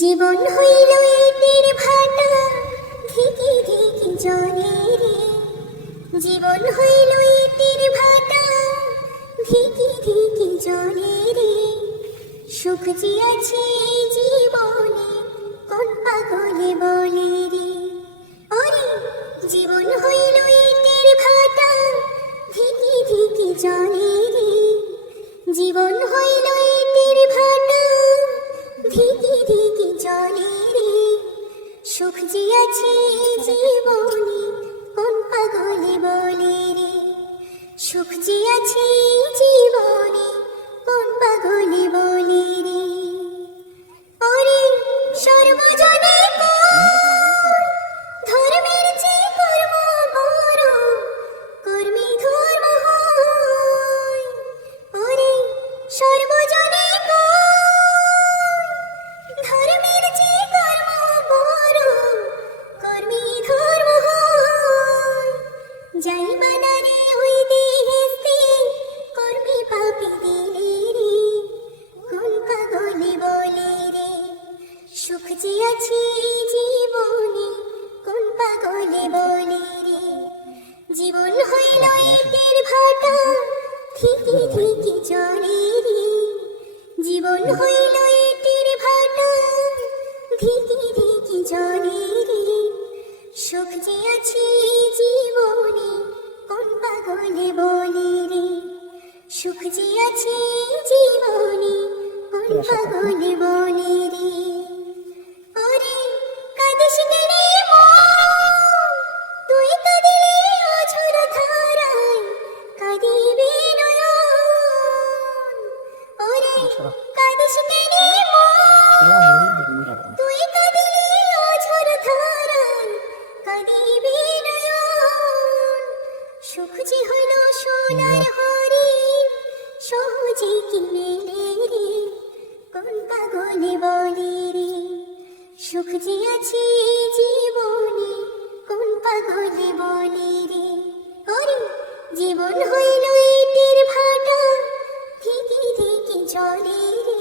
জীবন হইল ইটের ভাটা, ধিকি ধিকি জলে রে। জীবন হইল ইটের ভাটা, ধিকি ধিকি জলে রে। সুখ যে আছে এই জীবনে, কোন পাগলে বলে রে। ওরে জীবন হইল ইটের ভাটা, ধিকি ধিকি জলে রে। জীবন হইল ইটের ভাটা, ধিকি ধিকি জলে রে। সুখ যে আছে এই জীবনে, কোন পাগলে বলে রে। সুখ যে আছে এই জীবনে, কোন পাগলে বলে রে। ওরে সর্বজনে ধর্মের যে কর্ম বড়, কর্মে ধর্ম হয়। ওরে সর্বজনে ধর্মের যে কর্ম বড়, কর্মে ধর্ম হয়। যাই বানারে ওই দেহেস্তে, কর্মে পাপে দিলে রে। কোন পাগলে বলে রে। সুখ যে আছে এই জীবনে, কোন পাগলে বলে রে। জীবন হইল ইটের ভাটা, ধিকি ধিকি জলে রে। জীবন হইল ইটের ভাটা, ধিকি ধিকি জলে রে। সুখ যে আছে এই জীবনে, কোন পাগলে বলে রে। সুখ যে আছে এই জীবনে, কোন পাগলে বলে রে। ওরে কাঁদিস কেনে মন, তুই কাঁদিলে অঝোর ধারায় কাঁদিবে নয়ন। ওরে কাঁদিস কেনে মন, তুই কাঁদিলে অঝোর ধারায় কাঁদিবে নয়ন। সুখ যে হইল সোনার হরিণ, সহজে কিনে রে। কোন পাগলে বলে রে। সুখ যে আছে এই জীবনে, কোন পাগলে বলে রে। ওরে জীবন হইল ইটের ভাটা, ধিকি ধিকি জলে রে।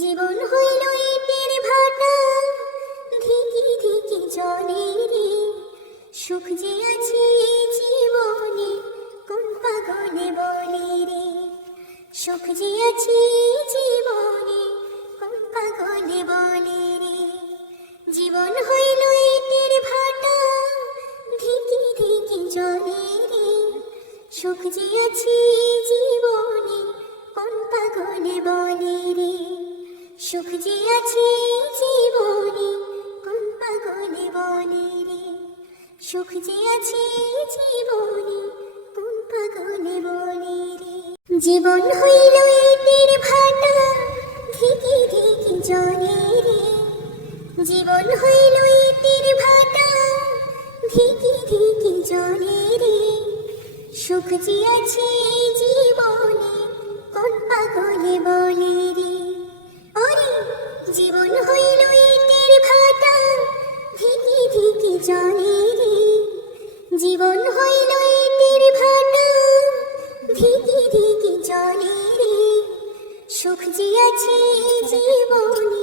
জীবন হইল ইটের ভাটা, ধিকি ধিকি জলে রে। সুখ যে আছে এই জীবনে, কোন পাগলে বলে রে। সুখ যে আছে এই জীবনে, কোন পাগলে বলে রে। জীবন হইল ইটের ভাটা, ধিকি ধিকি জলে রে। সুখ যে আছে এই জীবনে, কোন পাগলে বলে রে। সুখ যে আছে এই জীবনে, কোন পাগলে বলে রে। সুখ যে আছে এই জীবনে, কোন পাগলে বলে রে। জীবন হইল ইটের ভাটা, ধিকি ধিকি জলে রে। জীবন হইল ইটের ভাটা, ধিকি ধিকি জলে রে। সুখ যে আছে এই জীবনে, কোন পাগলে বলে রে। ওরে জীবন হইল ইটের ভাটা, ধিকি ধিকি জলে রে। জীবন হইল ইটের ভাটা, ধিকি ধিকি জলে রে। সুখ যে আছে এই জীবনে,